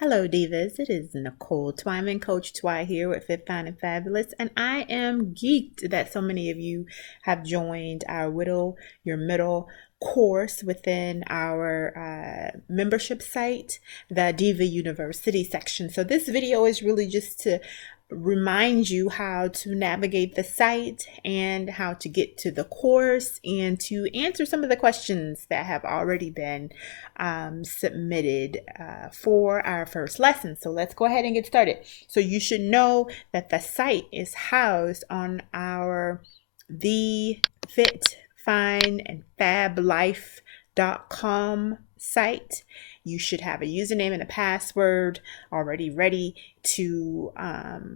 Hello, divas. It is Nicole Twyman, Coach Twy here with Fit, Fine, and Fabulous, and I am geeked that so many of you have joined our Widdle Your Middle course within our membership site, the Diva University section. So this video is really just to remind you how to navigate the site and how to get to the course and to answer some of the questions that have already been submitted for our first lesson. So let's go ahead and get started. So you should know that the site is housed on our the Fit, Fine, and FabLife.com site. You should have a username and a password already ready to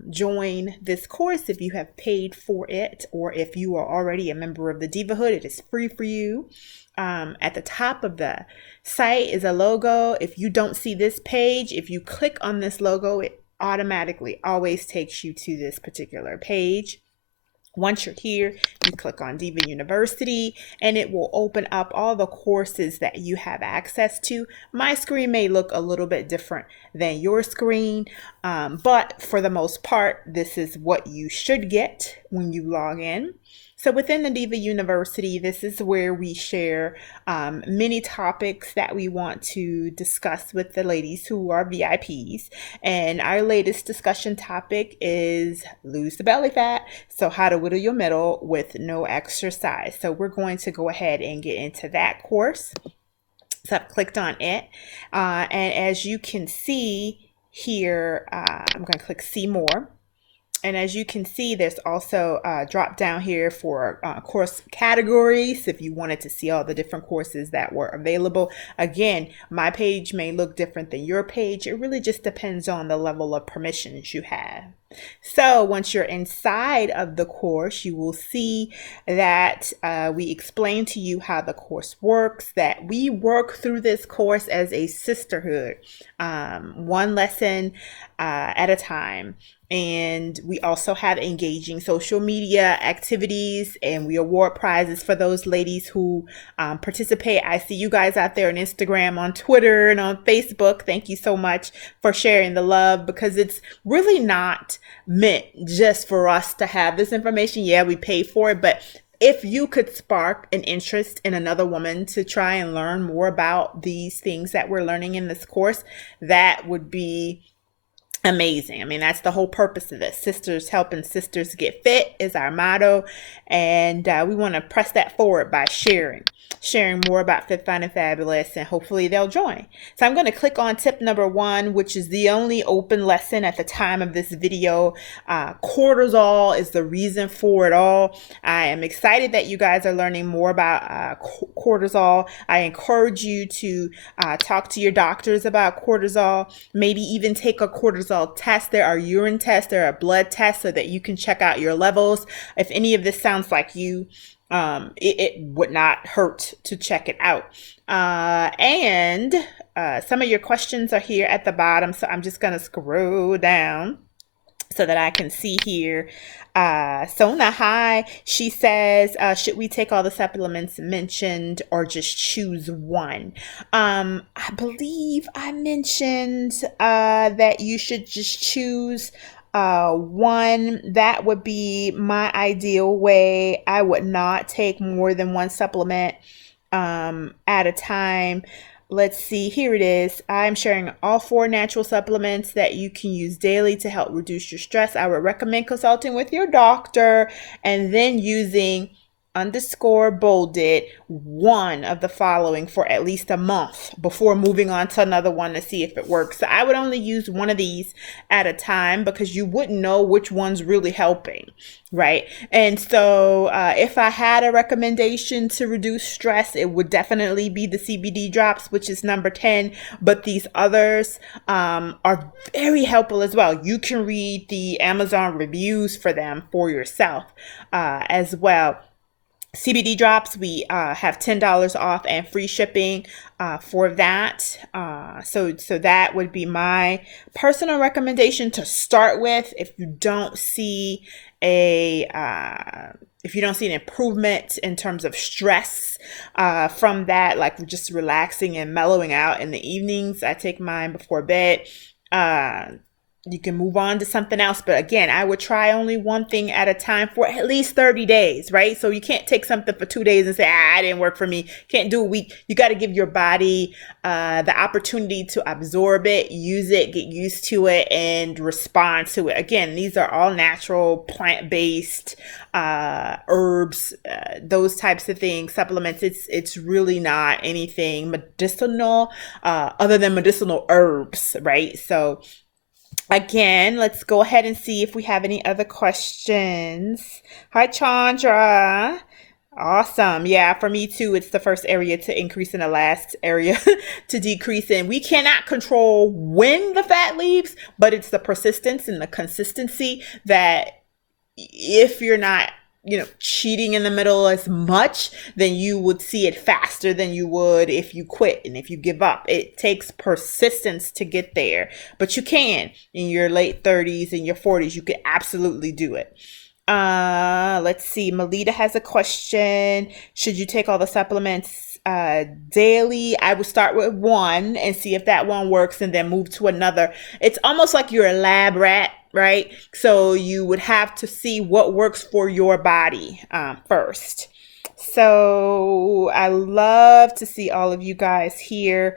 join this course if you have paid for it, or if you are already a member of the Divahood, it is free for you. At the top of the site is a logo. If you don't see this page, if you click on this logo, it automatically always takes you to this particular page. Once you're here, you click on Diva University and it will open up all the courses that you have access to. My screen may look a little bit different than your screen, but for the most part, this is what you should get when you log in. So within the Diva University, this is where we share many topics that we want to discuss with the ladies who are VIPs. And our latest discussion topic is lose the belly fat. So how to whittle your middle with no exercise. So we're going to go ahead and get into that course. So I've clicked on it. And as you can see here, I'm going to click see more. And as you can see, there's also a drop down here for course categories if you wanted to see all the different courses that were available. Again, my page may look different than your page. It really just depends on the level of permissions you have. So once you're inside of the course, you will see that we explain to you how the course works, that we work through this course as a sisterhood, one lesson at a time. And we also have engaging social media activities, and we award prizes for those ladies who participate. I see you guys out there on Instagram, on Twitter, and on Facebook. Thank you so much for sharing the love, because it's really not meant just for us to have this information. Yeah, we pay for it, but if you could spark an interest in another woman to try and learn more about these things that we're learning in this course, that would be amazing. I mean, that's the whole purpose of this. Sisters helping sisters get fit is our motto, and we want to press that forward by sharing more about Fit, Fine, and Fabulous, and hopefully they'll join. So I'm going to click on tip number 1, which is the only open lesson at the time of this video. Cortisol is the reason for it all. I am excited that you guys are learning more about cortisol. I encourage you to talk to your doctors about cortisol, maybe even take a cortisol test. There are urine tests, there are blood tests, so that you can check out your levels. If any of this sounds like you, it would not hurt to check it out. And some of your questions are here at the bottom, so I'm just going to scroll down so that I can see here. Sona, hi. She says, should we take all the supplements mentioned or just choose one? I believe I mentioned that you should just choose one. That would be my ideal way. I would not take more than one supplement at a time. Let's see, here it is. I'm sharing all 4 natural supplements that you can use daily to help reduce your stress. I would recommend consulting with your doctor and then using _bolded one of the following for at least a month before moving on to another one to see if it works. So I would only use one of these at a time, because you wouldn't know which one's really helping, right? And so if I had a recommendation to reduce stress, it would definitely be the CBD drops, which is number 10, but these others are very helpful as well. You can read the Amazon reviews for them for yourself as well. CBD drops, we have $10 off and free shipping for that. So that would be my personal recommendation to start with. If you don't see a if you don't see an improvement in terms of stress from that, like just relaxing and mellowing out in the evenings, I take mine before bed. You can move on to something else. But again, I would try only one thing at a time for at least 30 days, right? So you can't take something for 2 days and say, it didn't work for me. Can't do a week. You got to give your body the opportunity to absorb it, use it, get used to it, and respond to it. Again, these are all natural, plant-based herbs, those types of things, supplements. It's really not anything medicinal other than medicinal herbs, right? So again, let's go ahead and see if we have any other questions. Hi, Chandra. Awesome. Yeah, for me too, it's the first area to increase and the last area to decrease in. We cannot control when the fat leaves, but it's the persistence and the consistency that if you're not cheating in the middle as much, then you would see it faster than you would if you quit and if you give up. It takes persistence to get there, but you can. In your late 30s and your 40s, you can absolutely do it. Let's see. Melita has a question. Should you take all the supplements daily? I would start with one and see if that one works and then move to another. It's almost like you're a lab rat, right? So you would have to see what works for your body first. So I love to see all of you guys here.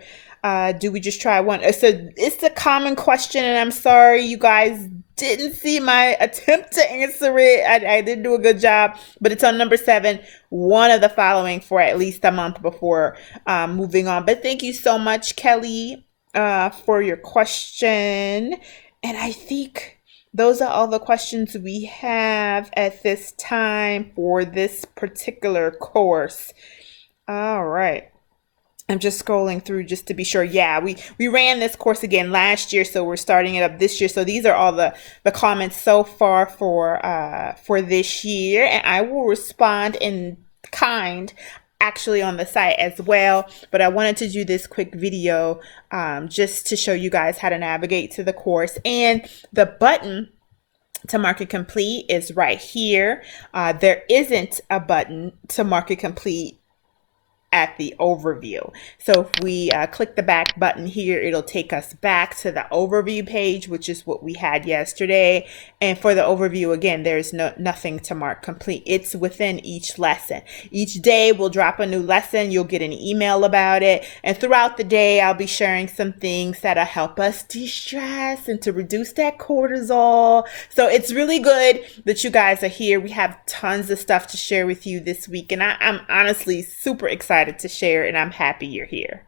Do we just try one? So it's a common question, and I'm sorry you guys didn't see my attempt to answer it. I didn't do a good job, but it's on number 7, one of the following for at least a month before moving on. But thank you so much, Kelly, for your question. And I think those are all the questions we have at this time for this particular course. All right. I'm just scrolling through just to be sure. Yeah, we ran this course again last year, so we're starting it up this year. So these are all the comments so far for this year, and I will respond in kind actually on the site as well. But I wanted to do this quick video just to show you guys how to navigate to the course. And the button to mark it complete is right here. There isn't a button to mark it complete at the overview. So if we click the back button here, it'll take us back to the overview page, which is what we had yesterday. And for the overview, again, there's nothing to mark complete. It's within each lesson. Each day we'll drop a new lesson. You'll get an email about it. And throughout the day, I'll be sharing some things that'll help us de-stress and to reduce that cortisol. So it's really good that you guys are here. We have tons of stuff to share with you this week. And I'm honestly super excited to share, and I'm happy you're here.